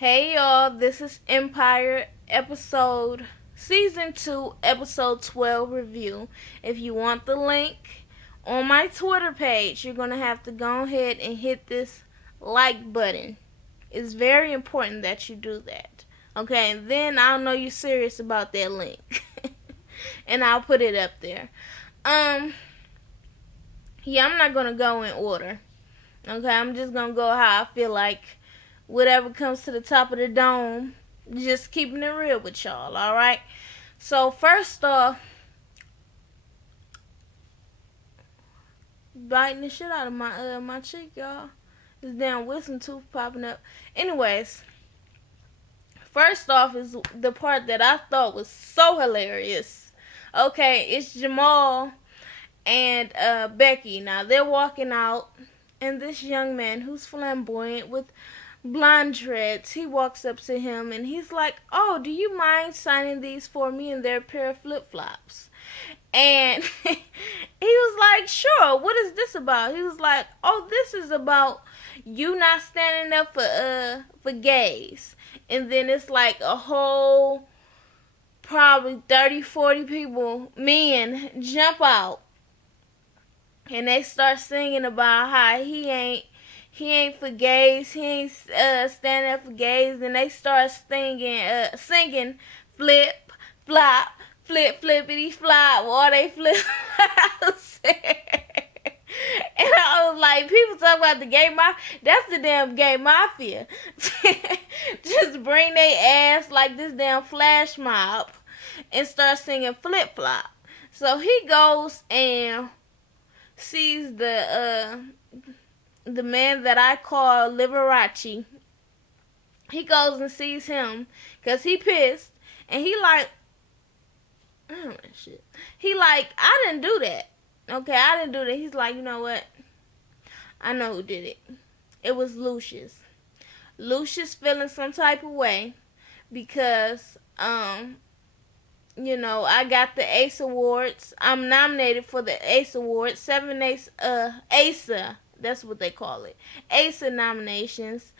Hey y'all, this is Empire episode season 2 episode 12 review. If you want the link on my Twitter page, you're going to have to go ahead and hit this like button. It's very important that you do that. Okay, and then I'll know you're serious about that link. And I'll put it up there. Um yeah, I'm not going to go in order. Okay, I'm just going to go how I feel like whatever comes to the top of the dome. Just keeping it real with y'all, alright? So, first off, biting the shit out of my cheek, y'all. This damn wisdom tooth popping up. Anyways, first off is the part that I thought was so hilarious. Okay, it's Jamal and Becky. Now, they're walking out, and this young man who's flamboyant with blonde dreads, he walks up to him and he's like, "Oh, do you mind signing these for me?" And they're a pair of flip flops. And he was like, "Sure, what is this about?" He was like, "Oh, this is about you not standing up for gays." And then it's like a whole probably 30, 40 people, men, jump out and they start singing about how he ain't for gays. He ain't standing up for gays. And they start singing flip, flop, flip, flippity, flop, while they flip flops. And I was like, people talk about the gay mafia. That's the damn gay mafia. Just bring their ass like this damn flash mob and start singing flip flop. So he goes and sees the man that I call Liberace. He goes and sees him because he pissed, and he like, oh shit. He like, I didn't do that. Okay, I didn't do that. He's like, you know what? I know who did it. It was Lucius. Lucius feeling some type of way because I got the Ace Awards. I'm nominated for the Ace Awards. 7 ASA. That's what they call it. ASA nominations.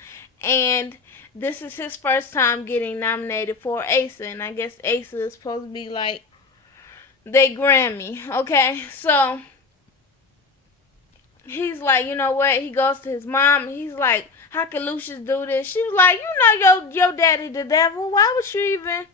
And this is his first time getting nominated for ASA. And I guess ASA is supposed to be like they Grammy. Okay? So he's like, you know what? He goes to his mom. And he's like, how can Lucius do this? She was like, you know your daddy the devil. Why would you even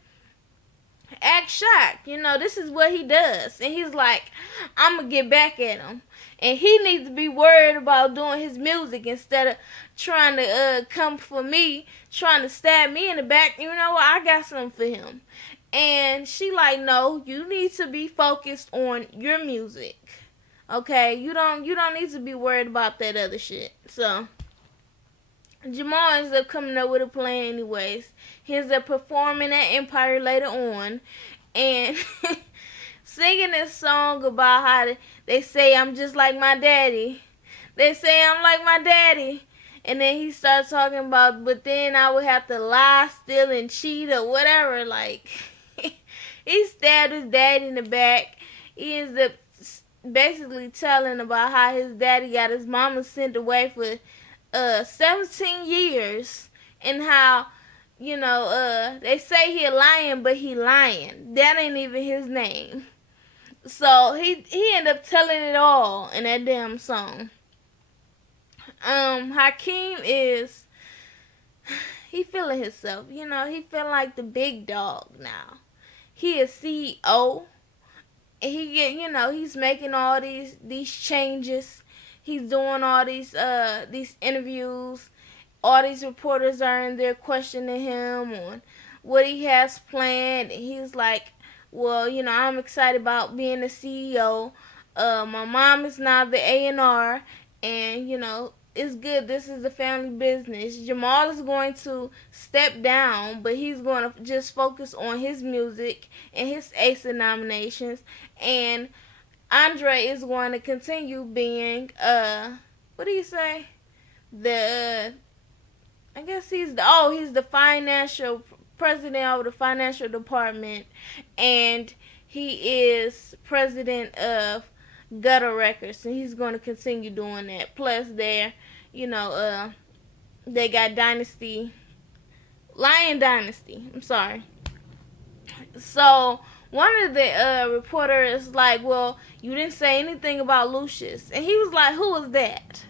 act shocked? This is what he does. And he's like, I'm gonna get back at him. And he needs to be worried about doing his music instead of trying to come for me, trying to stab me in the back. You know what? I got something for him. And she like, no, you need to be focused on your music. Okay? You don't need to be worried about that other shit. So Jamal ends up coming up with a plan anyways. He ends up performing at Empire later on and singing this song about how they say I'm just like my daddy. They say I'm like my daddy. And then he starts talking about, but then I would have to lie, steal, and cheat or whatever. Like, he stabbed his daddy in the back. He ends up basically telling about how his daddy got his mama sent away for 17 years and how they say he lying, but he lying. That ain't even his name. So he ended up telling it all in that damn song. Hakeem he feeling himself. He feeling like the big dog now. He is CEO. And he's making all these changes. He's doing all these interviews. All these reporters are in there questioning him on what he has planned. And he's like, well, I'm excited about being the CEO. My mom is now the A&R, and it's good. This is a family business. Jamal is going to step down, but he's going to just focus on his music and his ASA nominations. And Andre is going to continue being, what do you say? I guess he's the financial president of the financial department, and he is president of Gutter Records, and he's going to continue doing that. Plus, they got Dynasty Lion Dynasty. I'm sorry. So one of the reporters like, well, you didn't say anything about Lucius, and he was like, who was that?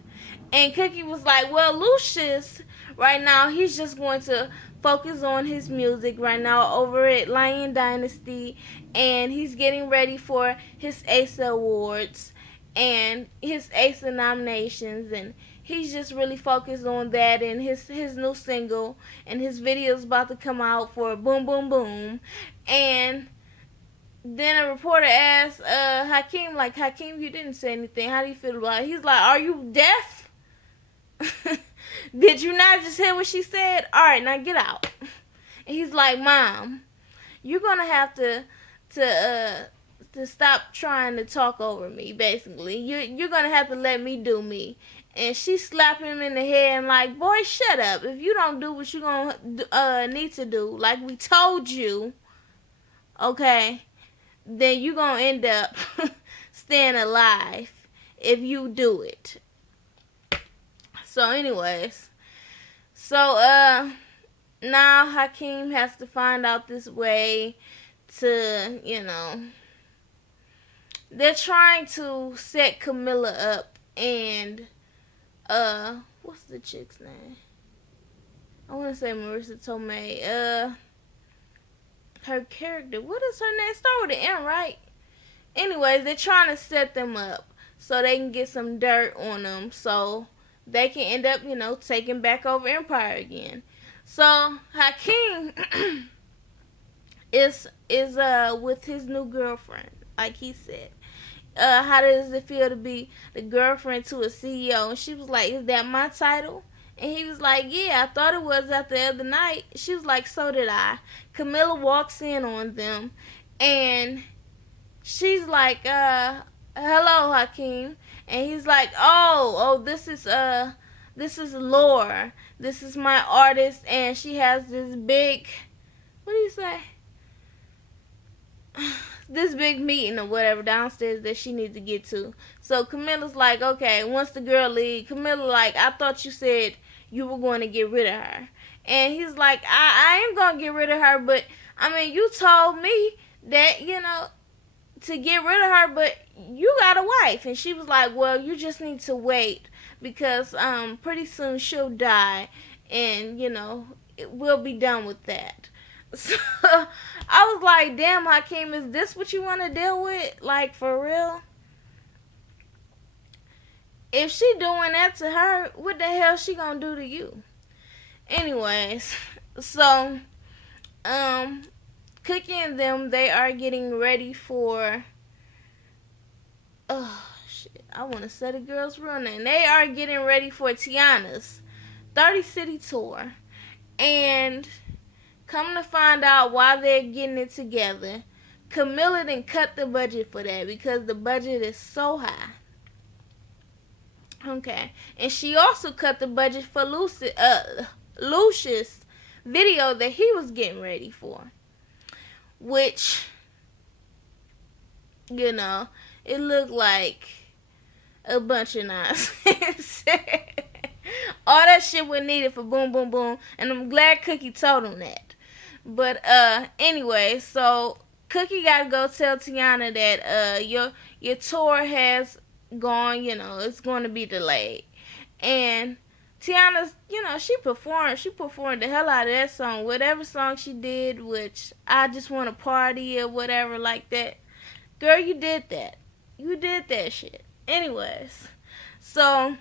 And Cookie was like, well, Lucius, right now, he's just going to focus on his music right now over at Lion Dynasty, and he's getting ready for his ASA Awards and his ASA nominations, and he's just really focused on that and his new single, and his video's about to come out for Boom Boom Boom. And then a reporter asked Hakeem, like, Hakeem, you didn't say anything. How do you feel about it? He's like, are you deaf? Did you not just hear what she said? All right, now get out. And he's like, Mom, you're gonna have to stop trying to talk over me. Basically, you're gonna have to let me do me. And she slapped him in the head and like, boy, shut up. If you don't do what you're gonna need to do, like we told you, okay, then you're gonna end up staying alive if you do it. So anyways, so now Hakeem has to find out this way to, they're trying to set Camilla up, and what's the chick's name? I want to say Marissa Tomei. Her character, what is her name? Start with an M, right? Anyways, they're trying to set them up so they can get some dirt on them, so they can end up, taking back over Empire again. So Hakeem is with his new girlfriend, like he said. How does it feel to be the girlfriend to a CEO? And she was like, is that my title? And he was like, yeah, I thought it was after the other night. She was like, so did I. Camilla walks in on them, and she's like, hello, Hakeem. And he's like, oh, this is Laura. This is my artist, and she has this big, what do you say? This big meeting or whatever downstairs that she needs to get to. So Camilla's like, okay, once the girl leaves, Camilla like, I thought you said you were going to get rid of her. And he's like, I am going to get rid of her, but, I mean, you told me that, to get rid of her, but you got a wife. And she was like, well, you just need to wait, because pretty soon she'll die, and, we'll be done with that. So I was like, damn, Hakeem, is this what you want to deal with? Like, for real? If she doing that to her, what the hell she gonna do to you? Anyways, so Cookie and them, they are getting ready for, oh shit, I want to say the girl's real name. They are getting ready for Tiana's 30 city tour, and come to find out why they're getting it together, Camilla didn't cut the budget for that because the budget is so high. Okay. And she also cut the budget for Lucius video that he was getting ready for. Which, it looked like a bunch of nonsense. All that shit was needed for Boom Boom Boom. And I'm glad Cookie told him that. But anyway, so Cookie gotta go tell Tiana that your tour has gone, it's going to be delayed. And Tiana's, she performed the hell out of that song, whatever song she did, which I just want to party or whatever like that. Girl, you did that. You did that shit. Anyways, so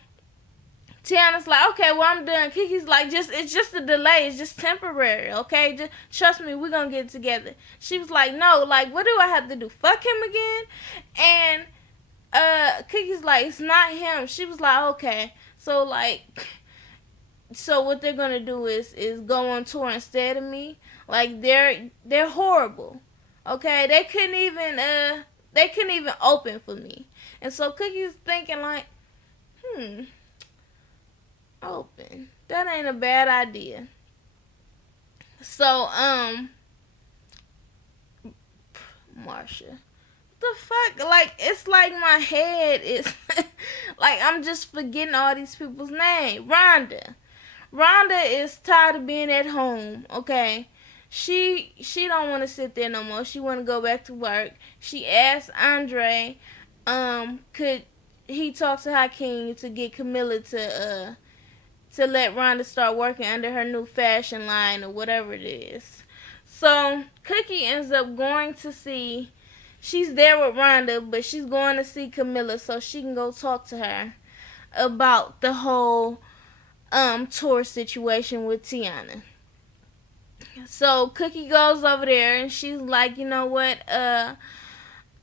Tiana's like, okay, well, I'm done. Kiki's like, it's just a delay. It's just temporary, okay? Just trust me, we're going to get it together. She was like, no, like, what do I have to do? Fuck him again? And Kiki's like, it's not him. She was like, okay. So, like, so what they're going to do is go on tour instead of me. Like, they're horrible, okay? They couldn't even open for me. And so Cookie's thinking, like, open. That ain't a bad idea. So, Marsha. The fuck? Like, it's like my head is, like, I'm just forgetting all these people's names. Rhonda is tired of being at home. Okay, she don't want to sit there no more. She want to go back to work. She asked Andre, could he talk to Hakeem to get Camilla to let Rhonda start working under her new fashion line or whatever it is. So Cookie ends up going to see. She's there with Rhonda, but she's going to see Camilla so she can go talk to her about the whole tour situation with Tiana. So Cookie goes over there and she's like, you know what,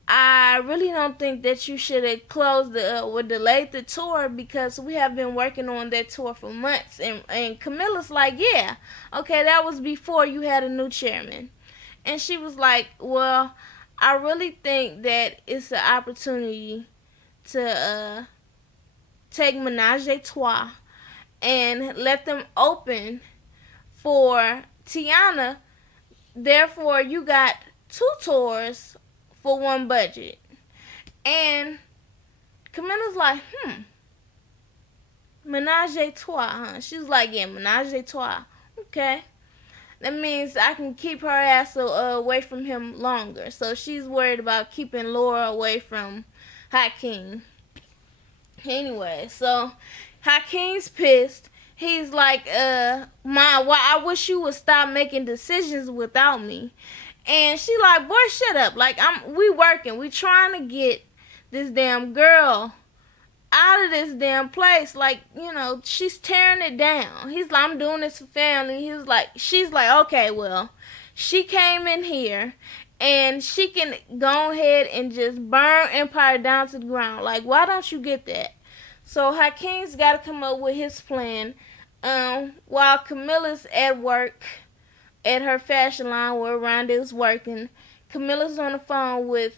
I really don't think that you should have closed the or delayed the tour because we have been working on that tour for months. And Camilla's like, yeah, okay, that was before you had a new chairman. And she was like, well, I really think that it's an opportunity to take Menage a Trois and let them open for Tiana. Therefore, you got two tours for one budget. And Camilla's like, Menage a Trois, huh? She's like, yeah, Menage a Trois. Okay. That means I can keep her ass away from him longer. So she's worried about keeping Laura away from Hakeem. Anyway, so Hakeem's pissed. He's like, why I wish you would stop making decisions without me. And she like, boy, shut up. Like, we working. We trying to get this damn girl out of this damn place. Like, you know, she's tearing it down. He's like, I'm doing this for family. She's like, okay, well, she came in here and she can go ahead and just burn Empire down to the ground. Like, why don't you get that? So Hakeem's got to come up with his plan. While Camilla's at work at her fashion line where Rhonda is working, Camilla's on the phone with,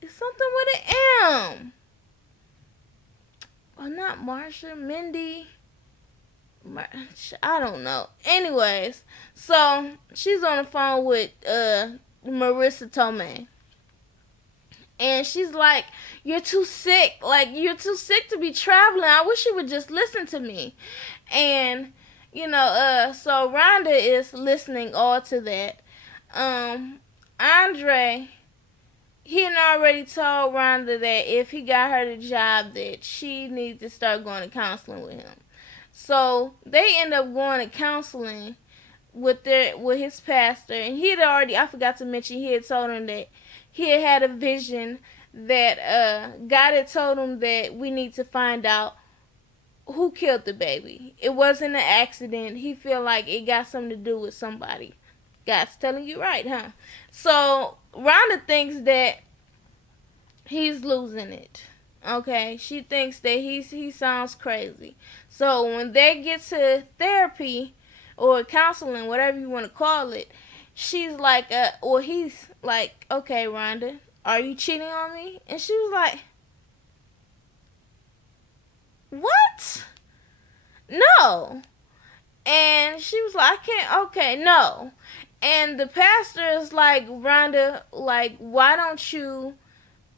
it's something with an M. Well, not Marsha, Mindy. I don't know. Anyways, so she's on the phone with Marissa Tomei. And she's like, you're too sick. Like, you're too sick to be traveling. I wish you would just listen to me. And, you know, so Rhonda is listening all to that. Andre, he had already told Rhonda that if he got her the job, that she needs to start going to counseling with him. So they end up going to counseling with his pastor, and he had already, I forgot to mention, he had told him that he had a vision that God had told him that we need to find out who killed the baby. It wasn't an accident. He feel like it got something to do with somebody. God's telling you right, huh? So Rhonda thinks that he's losing it. Okay, she thinks that he sounds crazy. So when they get to therapy or counseling, whatever you want to call it, she's like, or he's like, okay, Rhonda, are you cheating on me? And she was like, what? No. And she was like, I can't, okay, no. And the pastor is like, Rhonda, like, why don't you,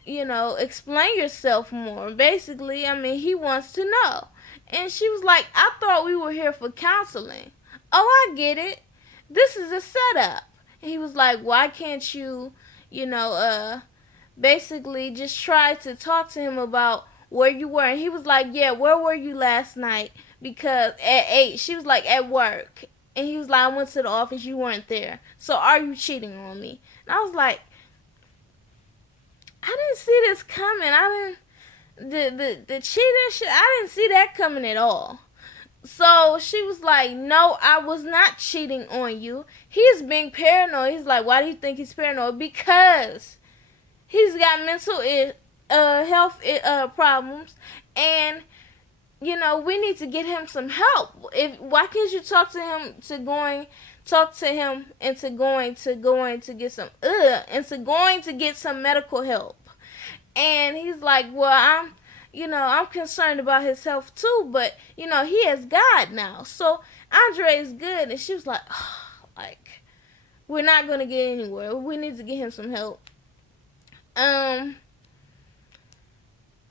you know, explain yourself more? Basically, I mean, he wants to know. And she was like, I thought we were here for counseling. Oh, I get it. This is a setup. And he was like, why can't you, you know, basically just try to talk to him about where you were. And he was like, yeah, where were you last night? Because at 8, she was like, at work. And he was like, I went to the office, you weren't there. So are you cheating on me? And I was like, I didn't see this coming. The cheating shit, I didn't see that coming at all. So she was like, no, I was not cheating on you. He's being paranoid. He's like, why do you think he's paranoid? Because he's got mental health problems, and you know, we need to get him some help. Why can't you talk to him into going to get some medical help? And he's like, well, I'm concerned about his health too, but you know, he has God now, so Andre is good. And she was like, oh, like, we're not gonna get anywhere. We need to get him some help.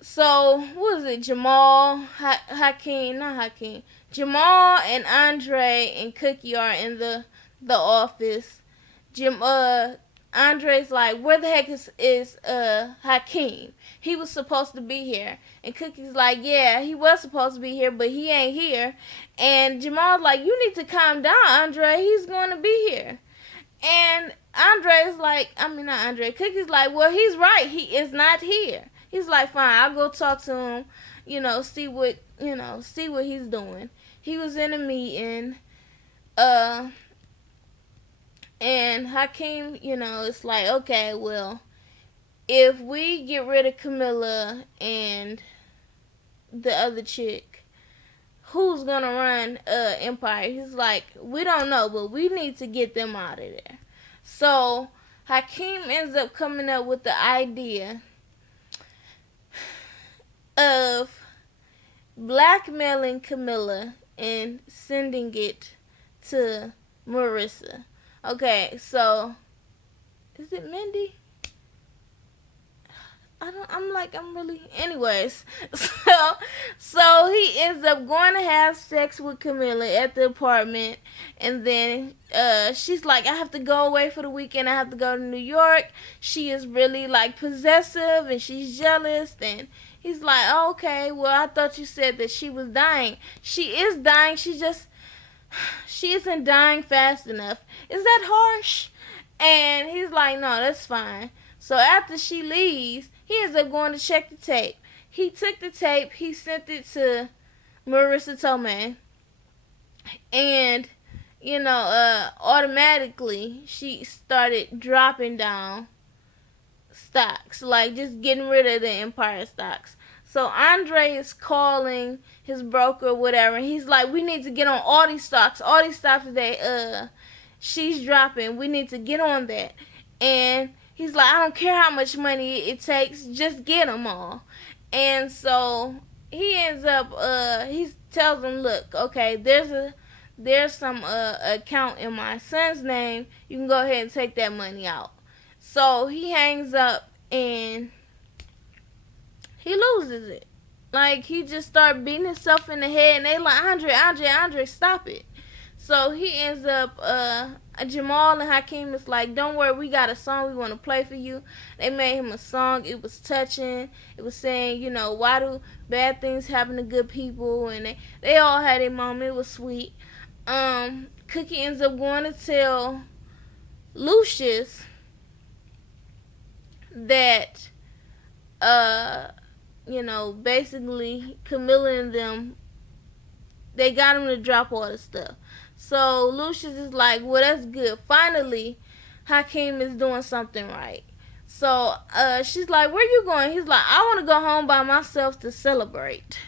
So what was it? Jamal, Hakeem, not Hakeem. Jamal and Andre and Cookie are in the office. Andre's like, where the heck is Hakeem? He was supposed to be here. And Cookie's like, yeah, he was supposed to be here, but he ain't here. And Jamal's like, you need to calm down, Andre. He's going to be here. And Andre's like, I mean, not Andre. Cookie's like, well, he's right. He is not here. He's like, fine, I'll go talk to him, see what he's doing. He was in a meeting, and Hakeem, it's like, okay, well, if we get rid of Camilla and the other chick, who's gonna run Empire? He's like, we don't know, but we need to get them out of there. So Hakeem ends up coming up with the idea of blackmailing Camilla and sending it to Marissa. Okay, so is it Mindy? Anyways, so he ends up going to have sex with Camilla at the apartment, and then she's like, I have to go away for the weekend, I have to go to New York. She is really like possessive and she's jealous, and he's like, oh, okay, well, I thought you said that she was dying. She is dying, she isn't dying fast enough. Is that harsh? And he's like, no, that's fine. So after she leaves, he ends up going to check the tape. He took the tape, he sent it to Marissa Tomei, and automatically she started dropping down stocks, like just getting rid of the Empire stocks. So Andre is calling his broker or whatever, and he's like, we need to get on all these stocks that she's dropping. We need to get on that. And he's like, I don't care how much money it takes, just get them all. And so he ends up, he tells them, look, okay, there's some account in my son's name. You can go ahead and take that money out. So he hangs up and he loses it. Like, he just started beating himself in the head, and they like, Andre, stop it. So he ends up, Jamal and Hakeem is like, don't worry, we got a song we want to play for you. They made him a song. It was touching. It was saying, why do bad things happen to good people? And they all had a moment. It was sweet. Cookie ends up going to tell Lucius that, basically Camilla and them, they got him to drop all the stuff. So Lucius is like, well, that's good. Finally, Hakeem is doing something right. So she's like, where you going? He's like, I want to go home by myself to celebrate.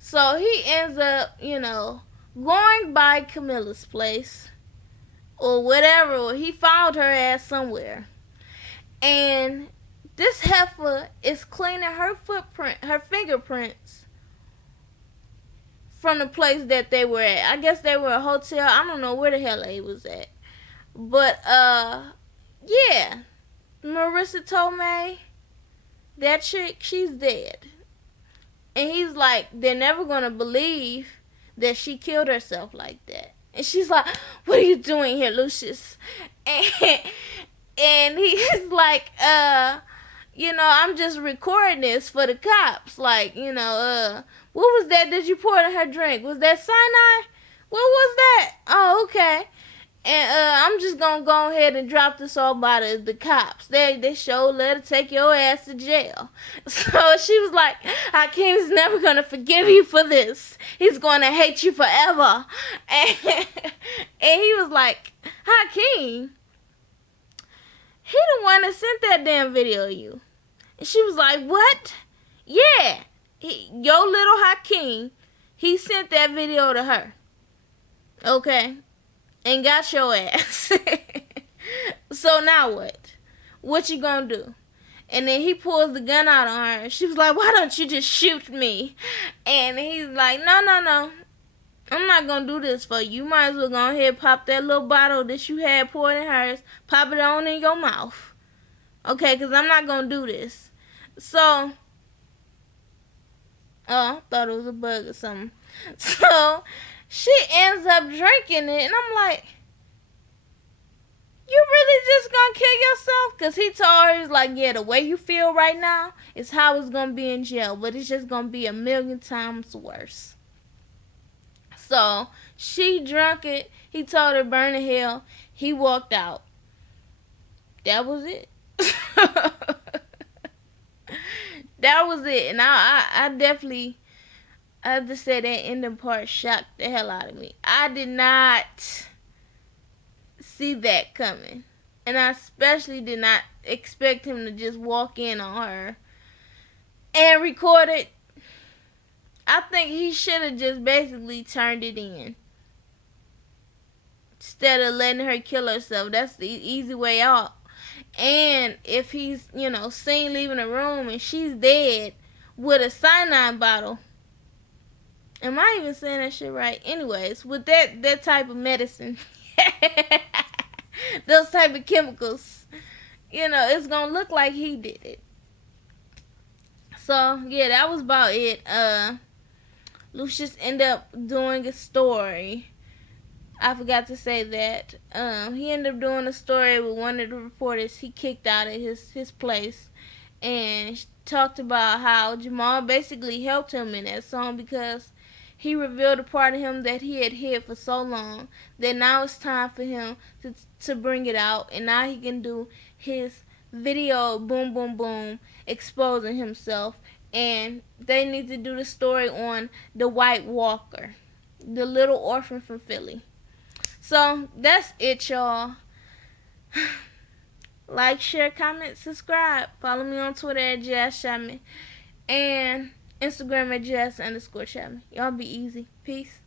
So he ends up, going by Camilla's place or whatever. Or he found her ass somewhere. And this heifer is cleaning her fingerprints from the place that they were at. I guess they were a hotel. I don't know where the hell they was at. But, yeah. Marissa Tomei, that chick, she's dead. And he's like, they're never going to believe that she killed herself like that. And she's like, what are you doing here, Lucius? And he's like, I'm just recording this for the cops. Like, what was that you poured in her drink? Was that cyanide? What was that? Oh, okay. And I'm just gonna go ahead and drop this all by the cops. They sure let her take your ass to jail. So she was like, Hakeem's never gonna forgive you for this. He's gonna hate you forever. And he was like, Hakeem, he the one that sent that damn video of you. And she was like, what? Yeah. Your little Hakeem, he sent that video to her. Okay? And got your ass. So now what? What you gonna do? And then he pulls the gun out on her. She was like, why don't you just shoot me? And he's like, no. I'm not gonna do this for you. You might as well go ahead and pop that little bottle that you had poured in hers. Pop it on in your mouth. Okay, because I'm not gonna do this. So Oh, I thought it was a bug or something. So she ends up drinking it, and I'm like, you really just gonna kill yourself? Because he told her, he's like, yeah, the way you feel right now is how it's gonna be in jail, but it's just gonna be a million times worse. So she drunk it. He told her burn in hell. He walked out. That was it. That was it. And I definitely, I have to say that ending part shocked the hell out of me. I did not see that coming. And I especially did not expect him to just walk in on her and record it. I think he should have just basically turned it in instead of letting her kill herself. That's the easy way out. And if he's, seen leaving the room and she's dead with a cyanide bottle, am I even saying that shit right? Anyways, with that type of medicine, those type of chemicals, it's gonna look like he did it. So yeah, that was about it. Lucius ended up doing a story. I forgot to say that. He ended up doing a story with one of the reporters he kicked out of his place, and talked about how Jamal basically helped him in that song because he revealed a part of him that he had hid for so long that now it's time for him to bring it out, and now he can do his video boom boom boom exposing himself. And they need to do the story on the White Walker, the little orphan from Philly. So that's it, y'all. Like, share, comment, subscribe. Follow me on Twitter at Jazz Chapman and Instagram at Jazz_Chapman. Y'all be easy. Peace.